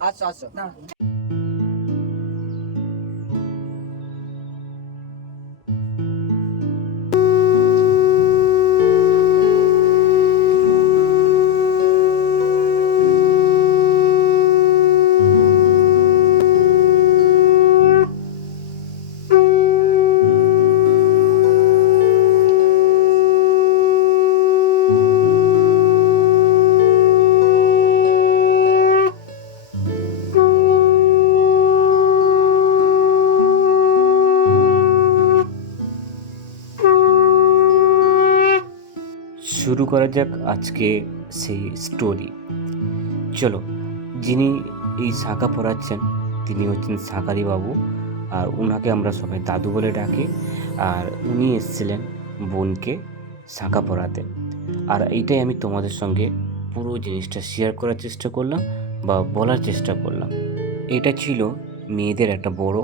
আচ্ছা আচ্ছা। শুরু করা যাক আজকে সেই স্টোরি চলো, যিনি এই শাঁখা পড়াচ্ছেন, তিনি হচ্ছেন শাঁখারি বাবু, আর ওনাকে আমরা সবাই দাদু বলে ডাকি, আর উনি এসেছিলেন বোনকে শাঁখা পড়াতে। আর এইটাই আমি তোমাদের সঙ্গে পুরো জিনিসটা শেয়ার করার চেষ্টা করলাম বা বলার চেষ্টা করলাম। এটা ছিল মেয়েদের একটা বড়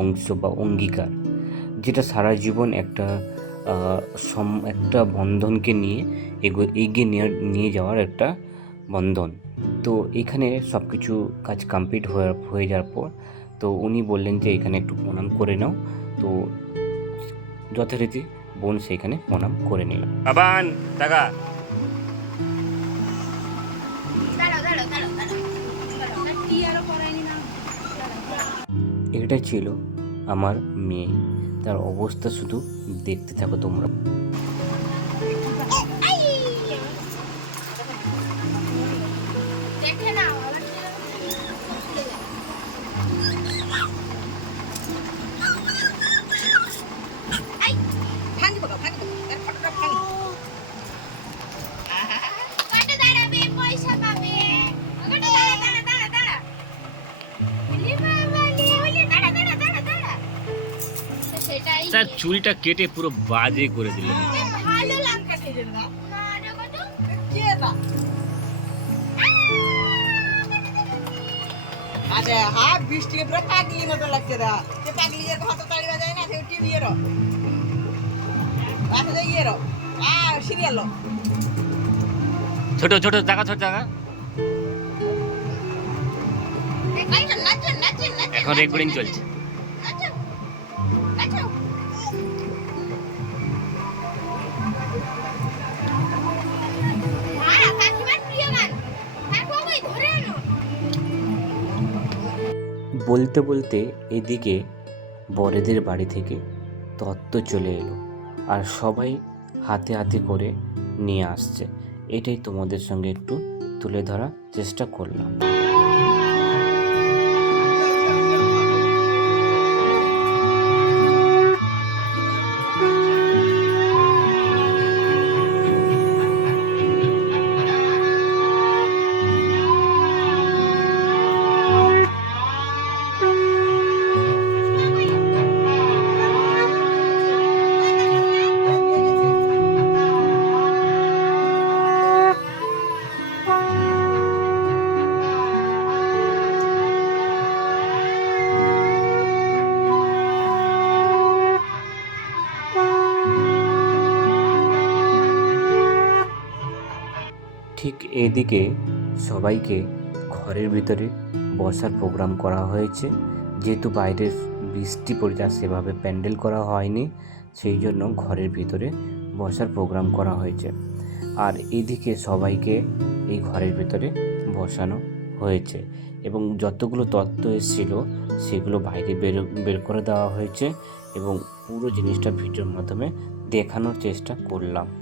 অংশ বা অঙ্গীকার, যেটা সারা জীবন একটা সম একটা বন্ধনকে নিয়ে এগো এগিয়ে নিয়ে নিয়ে যাওয়ার একটা বন্ধন। তো এখানে সব কিছু কাজ কমপ্লিট হয়ে হয়ে যাওয়ার পর তো উনি বললেন যে এখানে একটু প্রণাম করে নাও। তো যথারীতি বোন সেখানে প্রণাম করে নিল। আবান টাকা। এটা ছিল আমার মেয়ে। তার অবস্থা শুধু দেখতে থাকো তোমরা। তার চুলটা কেটে পুরো বাজে করে দিলেন। আরে হা বৃষ্টি পুরো পাগলি মতো লাগছে দা যে পাগলি যে হাতে তাড়িবা যায় না সে টিভি এর আচ্ছা যাই এর আ সিরিয়াল ছোট ছোট জায়গা ছোট জায়গা এখন রেকর্ডিং চলছে। বলতে বলতে এদিকে বরেদের বাড়ি থেকে তত্ত্ব চলে এলো আর সবাই হাতে হাতে করে নিয়ে আসছে। এটাই তোমাদের সঙ্গে একটু তুলে ধরার চেষ্টা করলাম। ঠিক এদিকে সবাইকে ঘরের ভিতরে বসার প্রোগ্রাম করা হয়েছে। যেহেতু বাইরে বৃষ্টি পড়ে আর সেভাবে প্যান্ডেল করা হয়নি, সেই জন্য ঘরের ভিতরে বসার প্রোগ্রাম করা হয়েছে। আর এদিকে সবাইকে এই ঘরের ভিতরে বসানো হয়েছে। এবং যতগুলো তত্ত্ব এসেছিল, সেগুলো বাইরে বের বের করে দেওয়া হয়েছে এবং পুরো জিনিসটা ভিডিওর মাধ্যমে দেখানোর চেষ্টা করলাম।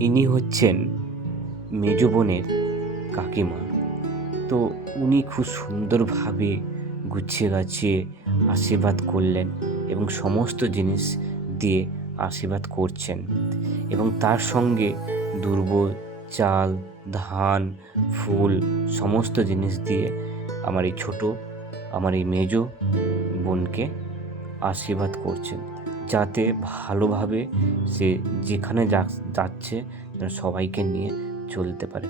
ইনি হচ্ছেন মেজ বোনের কাকিমা। তো উনি খুব সুন্দরভাবে গুছিয়ে গাছিয়ে আশীর্বাদ করলেন এবং সমস্ত জিনিস দিয়ে আশীর্বাদ করছেন। এবং তার সঙ্গে দুর্ব চাল, ধান, ফুল, সমস্ত জিনিস দিয়ে আমার এই ছোট, আমার এই মেজ বোনকে আশীর্বাদ করছেন, যাতে ভালোভাবে সে যেখানে যাচ্ছে যেন সবাইকে নিয়ে চলতে পারে।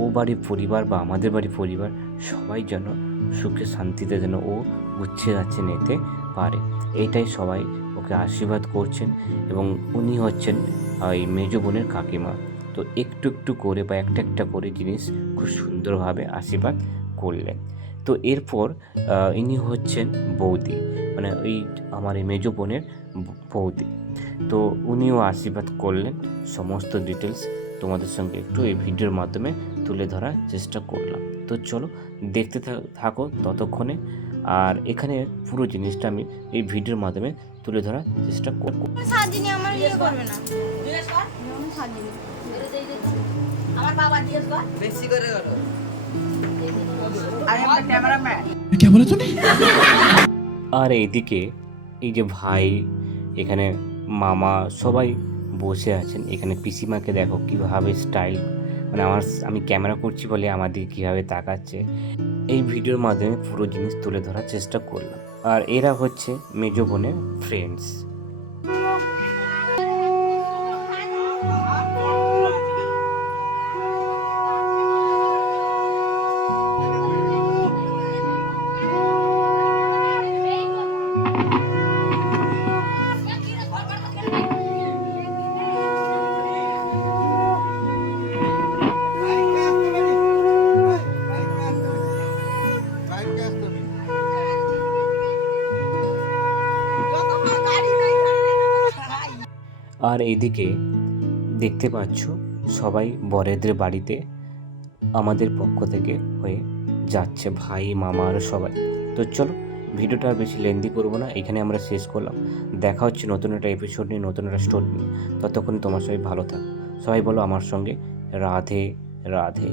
ও বাড়ির পরিবার বা আমাদের বাড়ির পরিবার সবাই যেন সুখে শান্তিতে যেন ও গুছিয়ে গাছে নিতে পারে। এইটাই সবাই ওকে আশীর্বাদ করছেন এবং উনি হচ্ছেন এই মেজ বোনের কাকিমা। তো একটু একটু করে বা একটা একটা করে জিনিস খুব সুন্দরভাবে আশীর্বাদ করলেন। তো এরপর ইনি হচ্ছেন বৌদি মানে ওই আমার এই মেজ বোনের বৌদি। তো উনিও আশীর্বাদ করলেন সমস্ত ডিটেলস তোমাদের সঙ্গে একটু এই ভিডিওর মাধ্যমে তুলে ধরার চেষ্টা করলাম। তো চলো দেখতে থাকো ততক্ষণে আর এখানে পুরো জিনিসটা আমি এই ভিডিওর মাধ্যমে তুলে ধরার চেষ্টা করব আমার ইয়ে করবে আমার বাবা জিজ্ঞেস কর। বেশি করে। আমি একটা ক্যামেরাম্যান। আর এইদিকে এই যে ভাই এখানে মামা সবাই বসে আছেন। এখানে পিসিমাকে দেখো কীভাবে স্টাইল মানে আমার আমি ক্যামেরা করছি বলে আমাদের কীভাবে তাকাচ্ছে। এই ভিডিওর মাধ্যমে পুরো জিনিস তুলে ধরার চেষ্টা করলাম। আর এরা হচ্ছে মেজ বোনের ফ্রেন্ডস আর এইদিকে দেখতে পাচ্ছ সবাই বরেদের বাড়িতে আমাদের পক্ষ থেকে হয়ে যাচ্ছে ভাই, মামা আর সবাই। তো চলো, ভিডিওটা আর বেশি লেন্দি করব না, এখানে আমরা শেষ করলাম। দেখা হচ্ছে নতুন একটা এপিসোড নিয়ে, নতুন একটা স্টোরি নিয়ে। ততক্ষণ তোমার সবাই ভালো থাক। সবাই বলো আমার সঙ্গে, রাধে রাধে।